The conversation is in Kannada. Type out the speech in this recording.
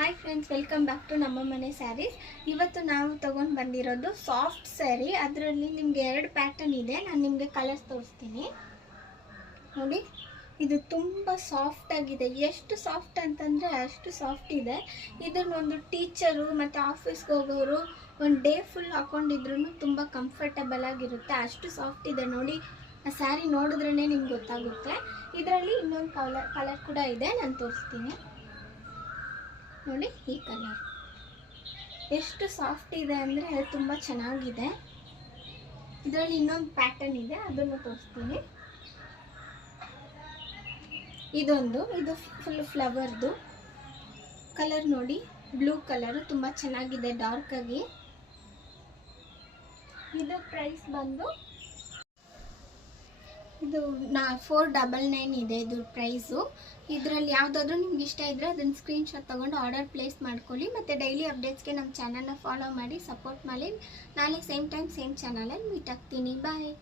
Hi friends, welcome back to ನಮ್ಮ ಮನೆ ಸ್ಯಾರೀಸ್. ಇವತ್ತು ನಾವು ತೊಗೊಂಡು ಬಂದಿರೋದು ಸಾಫ್ಟ್ ಸ್ಯಾರಿ. ಅದರಲ್ಲಿ ನಿಮಗೆ 2 ಪ್ಯಾಟರ್ನ್ ಇದೆ. ನಾನು ನಿಮಗೆ ಕಲರ್ಸ್ ತೋರಿಸ್ತೀನಿ ನೋಡಿ. ಇದು ತುಂಬ ಸಾಫ್ಟ್ ಆಗಿದೆ. ಎಷ್ಟು ಸಾಫ್ಟ್ ಅಂತಂದರೆ ಅಷ್ಟು ಸಾಫ್ಟ್ ಇದೆ. ಇದನ್ನೊಂದು ಟೀಚರು ಮತ್ತು ಆಫೀಸ್ಗೆ ಹೋಗೋರು ಒಂದು ಡೇ ಫುಲ್ ಹಾಕೊಂಡಿದ್ರು ತುಂಬ ಕಂಫರ್ಟಬಲ್ ಆಗಿರುತ್ತೆ. ಅಷ್ಟು ಸಾಫ್ಟ್ ಇದೆ ನೋಡಿ. ಆ ಸ್ಯಾರಿ ನೋಡಿದ್ರೇ ನಿಮ್ಗೆ ಗೊತ್ತಾಗುತ್ತೆ. ಇದರಲ್ಲಿ ಇನ್ನೊಂದು ಕಲರ್ ಕೂಡ ಇದೆ, ನಾನು ತೋರಿಸ್ತೀನಿ ನೋಡಿ. ಈ ಕಲರ್ ಎಷ್ಟು ಸಾಫ್ಟ್ ಇದೆ ಅಂದರೆ ತುಂಬ ಚೆನ್ನಾಗಿದೆ. ಇದರಲ್ಲಿ ಇನ್ನೊಂದು ಪ್ಯಾಟರ್ನ್ ಇದೆ, ಅದನ್ನು ತೋರಿಸ್ತೀನಿ. ಇದು ಫುಲ್ ಫ್ಲವರ್ದು ಕಲರ್ ನೋಡಿ. ಬ್ಲೂ ಕಲರ್ ತುಂಬ ಚೆನ್ನಾಗಿದೆ, ಡಾರ್ಕ್ ಆಗಿ. ಇದು ಪ್ರೈಸ್ ಬಂದು ಇದು 499 ಇದೆ ಇದು ಪ್ರೈಸು. ಇದರಲ್ಲಿ ಯಾವುದಾದ್ರೂ ನಿಮ್ಗೆ ಇಷ್ಟ ಇದ್ದರೆ ಅದನ್ನು ಸ್ಕ್ರೀನ್ಶಾಟ್ ತೊಗೊಂಡು ಆರ್ಡರ್ ಪ್ಲೇಸ್ ಮಾಡ್ಕೊಳ್ಳಿ. ಮತ್ತು ಡೈಲಿ ಅಪ್ಡೇಟ್ಸ್ಗೆ ನಮ್ಮ ಚಾನಲ್ನ ಫಾಲೋ ಮಾಡಿ, ಸಪೋರ್ಟ್ ಮಾಡಿ. ನಾಳೆ ಸೇಮ್ ಟೈಮ್ ಸೇಮ್ ಚಾನಲಲ್ಲಿ ಮೀಟ್ ಆಗ್ತೀನಿ. ಬಾಯ್.